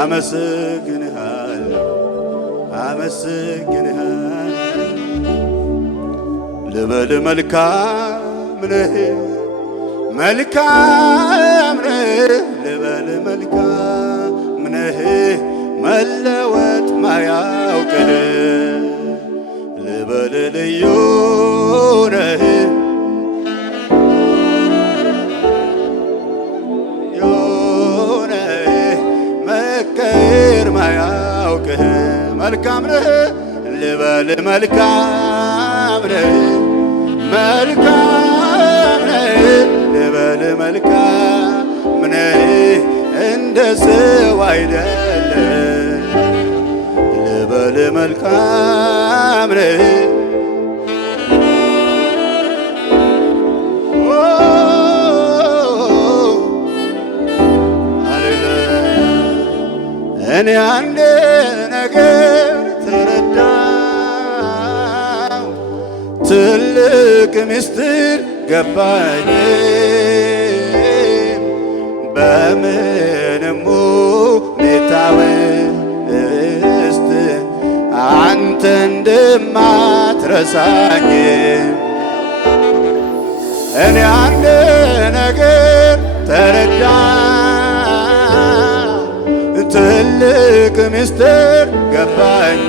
አመሰግንሃለሁ ልበል መልካም ነህ ልበል መልካም ነህ መለወጥ ማያውቅህ ልበል ልዩ ነህ መቀየር ማያውቅህ መልካም ነህ ልበል መልካም ነህ ልበል መልካም ነህ እንደ ሰው አይደለም ልበል መልካም ነህ እኔ አንድ ነገር ተረዳው ትልቅ ምስጢር ገባኝ በምንም ሁኔታ ውስጥ አንተ እንደማትረሳኝ እኔ አንድ ነገር ተረዳው ትልቅ ምስጢር ገባኝ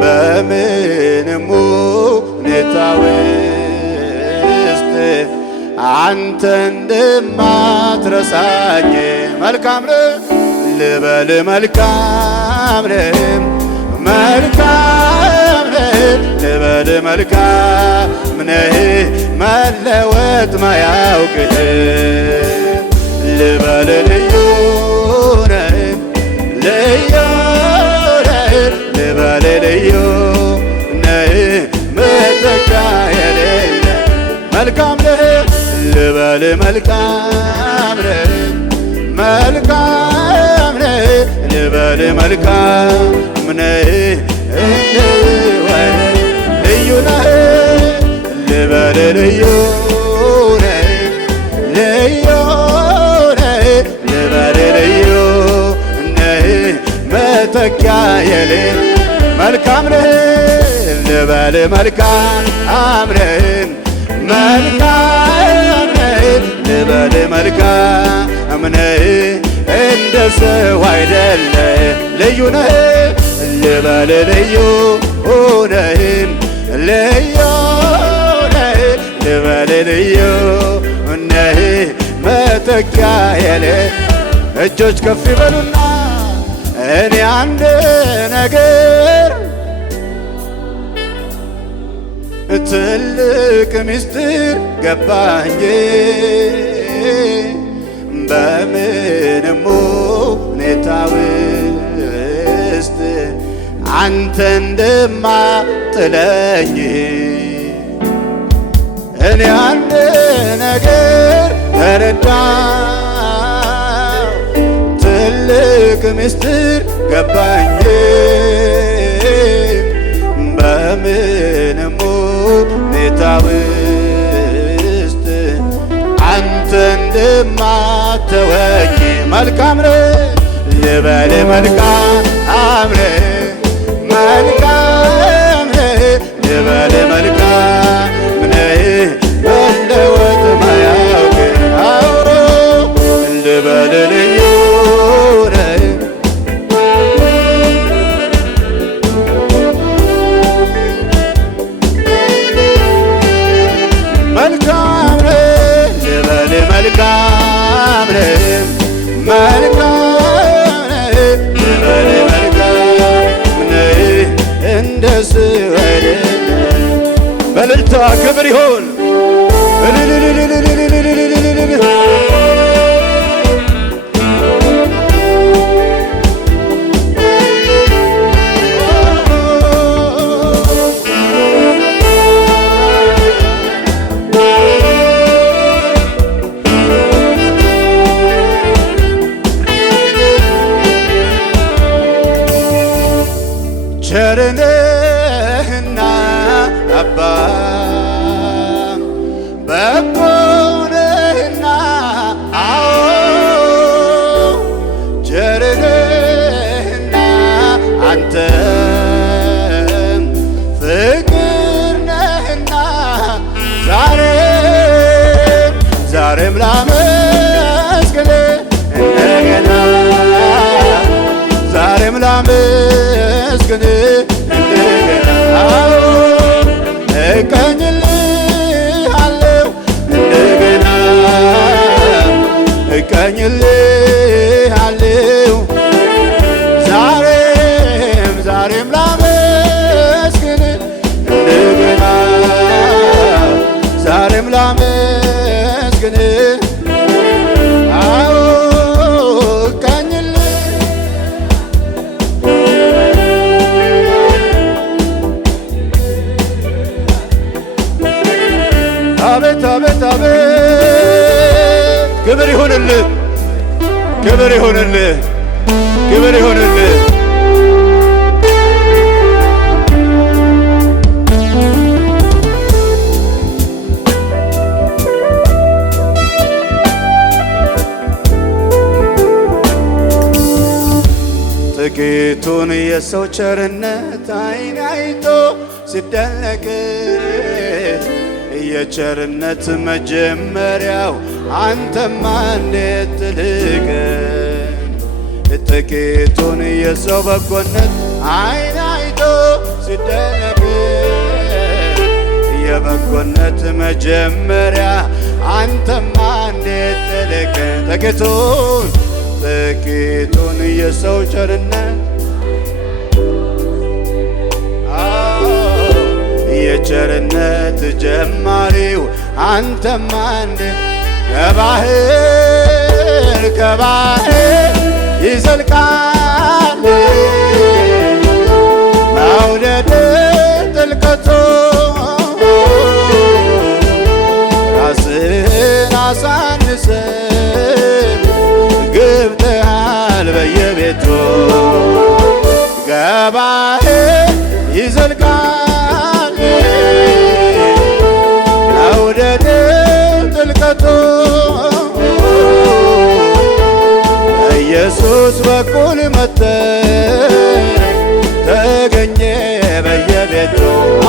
በምንም ሁኔታ ውስጥ አንተ እንደማትረሳኝ መልካም ነህ ልበል መልካም ነህ ልበል መልካም ነህ መለወጥ ማያውቅህ ልበል ልዩ ነህ ልበል ልዩ ነህ መተኪያ የሌለህ መልካም ነህ ልበል መልካም ነህ ልበል መልካም ነህ ልዩ ነህ ልበል ልዩ መተኪያ የሌለህ መልካም ነህ ልበል መልካም ነህ ልበል መልካም ነህ እንደ ሰው አይደለህ ልዩ ነህ ልበል ልዩ ነህ ልበል ልዩ ነህ መተኪያ የሌለህ እጆች ከፍ ይበሉና እኔ አንድ ነገር ትልቅ ምስጢር ገባኝ በምንም ሁኔታ ውስጥ አንተ እንደማትጥለኝ እኔ አንድ ነገር ተረዳው ትልቅ ምስጢር ገባኝ በምንም ሁኔታ ውስጥ አንተ እንደማትተወኝ መልካም ነህ ልበል መልካም ነህ ልበል መልካም ነህ መለወጥ ማያውቅህ ልበል ልዩ በእልልታ ክብር ይሁን ቸርነህና አባ በጎ ዛሬም ላመስግን እንደገና ዛሬም ላመስግን እንደገና እቀኝልሃለሁ እንደገና እቀኝልሃለሁ ዛሬም ላመስግን እንደገና ዛሬም ላመስግን አዎ እቀኝልህ አቤት አቤት አቤት ክብር ይሁንልህ ክብር ይሁንልህ ክብር ይሁንልህ ጥቂቱን የሰው ቸርነት ዓይን አይቶ ሲደነቅ የቸርነት መጀመሪያው አንተማ እንዴት ትልቅ ጥቂቱን የሰው በጎነት ዓይን አይቶ ሲደነቅ የበጎነት መጀመሪያ አንተማ እንዴት ትልቅ ጥቂቱን የሰው ቸርነት የቸርነት ጀማሪው አንተማ እንዴት ከባህር ይዘልቃል መውደድ ጥልቀቱ ራስህን አሳንሰ ገብተሃል በየቤቱ ከባህር ይዘልቃል መውደድ ጥልቀቱ ኢየሱስ በኩል መጥተህ ተገኘ በየቤቱ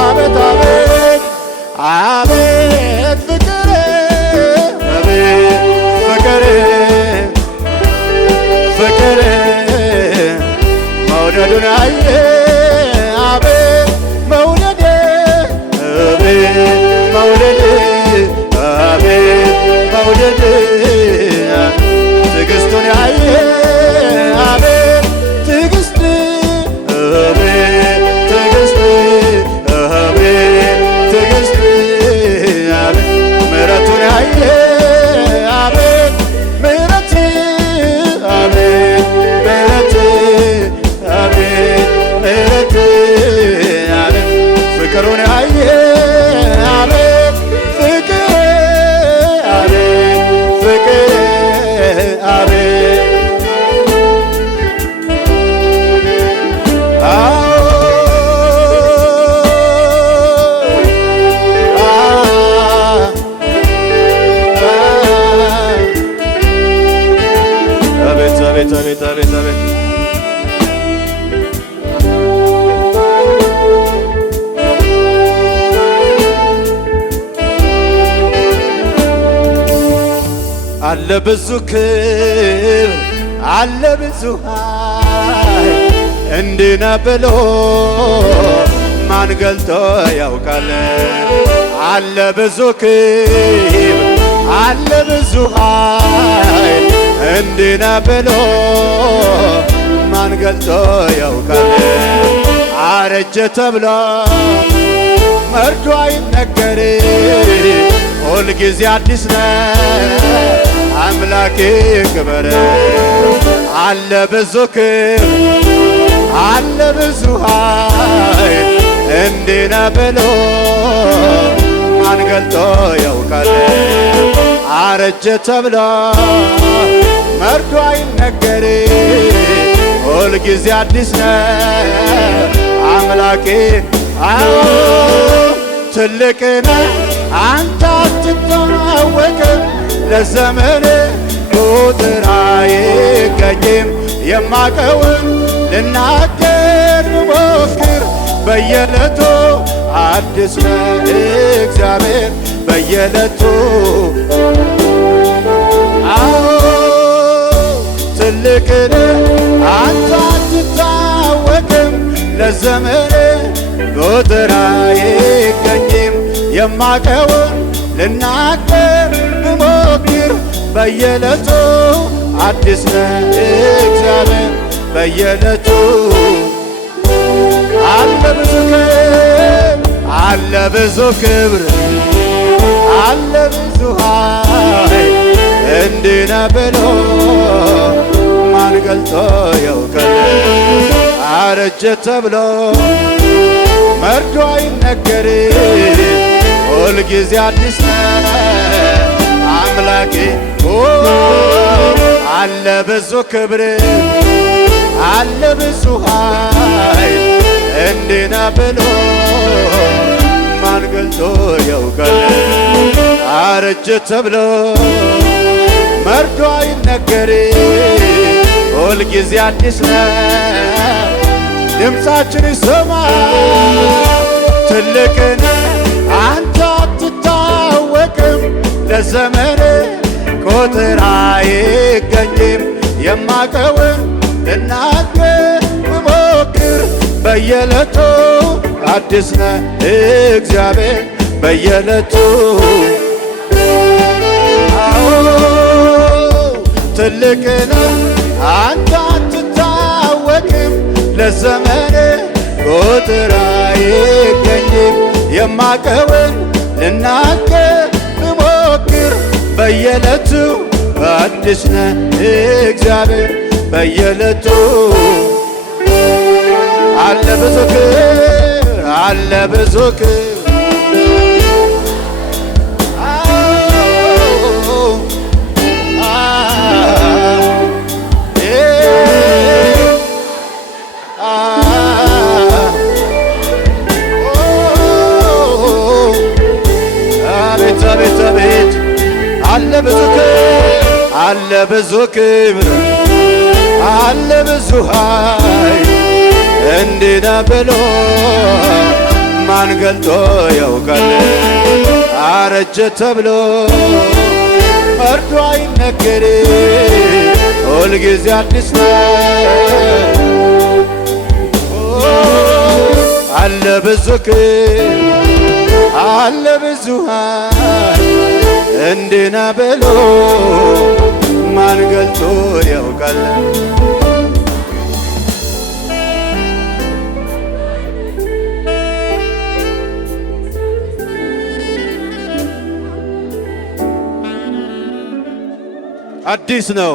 አቤት አቤት አቤት ፍቅር አቤት ፍቅር ፍቅር መውደዱን አየ አቤት መውደድ አቤት መውደድ አቤት መውደድ ትዕግስቱን ያየ አቤት ትዕግስት አቤት ትዕግስት አቤት ትዕግስት አቤት ምሕረቱን ያየ አቤት ምሕረት አቤት ምሕረት አቤት ምሕረት አቤት ፍቅሩን ያየ አቤት ፍቅር አቤት ፍቅር አቤት አቤት አቤት አቤት አቤት አለ ብዙ ክብር አለ ብዙ ኃይል እንዲህ ነው ብሎ ማን ገልጦ ያውቃል? አለ ብዙ ክብር አለ ብዙ ኃይል እንዲህ ነው ብሎ ማን ገልጦ ያውቃል? አረጀ ተብሎ መርዶ አይነገር ሁልጊዜ አዲስ ነው አምላኬ ክበር አለ ብዙ ክብር አለ ብዙ ኃይል እንዲህ ነው ብሎ ማን ገልጦ ያውቃል? አረጀ ተብሎ መርዶ አይነገር ሁልጊዜ አዲስ ነው አምላኬ አዎ ትልቅ ነህ አንተ አትታወቅም ለዘመን ቁጥር አይገኝም የማቀውን ልናገር ብሞክር በየዕለቱ አዲስ ነህ እግዚአብሔር በየዕለቱ ትልቅን አንተ አትታወቅም ለዘመን ቁጥር አይገኝም የማቀውን ልናገር ብሞክር በየዕለቱ አዲስ ነህ እግዚአብሔር በየዕለቱ አለ ብዙ ክብር አለ ብዙ ክብር አለ ብዙ ኃይል እንዲህ ነህ ብሎ ማን ገልጦ ያውቃል? አረጀ ተብሎ መርዶ አይነገር ሁልጊዜ አዲስ ነህ አምላኬ አለ ብዙ ክብር አለ ብዙ ኃይል እንዲህ ነህ ብሎ ማን ገልጦ ያውቃል? አረጀ ተብሎ መርዶ አይነገር ሁልጊዜ አዲስ ነህ ድምፃችን ይሰማ ትልቅን አንተ አትታወቅም ለዘመን ቁጥር አይገኝም የማቀውን ልናገር ብሞክር በየዕለቱ አዲስ ነህ እግዚአብሔር በየዕለቱ ትልቅን አንተ አትታወቅም ለዘመን ቁጥር አይገኝም የማቀውን ልናገር ብሞክር በየዕለቱ አዲስ ነህ እግዚአብሔር በየዕለቱ አለ ብዙ ክብር አለ ብዙ ክብር አቤት አለ ብዙ ክብር አለ ብዙ ክብር አለ ብዙ ኃይል እንዲህ ነህ ብሎ ማን ገልጦ ያውቃል? አረጀ ተብሎ መርዶ አይነገር ሁልጊዜ አዲስ ነህ አለ ብዙ ክብር አለ ብዙ ኃይል እንዲህ ነህ ብሎ ማን ገልጦ ያውቃል? አዲስ ነው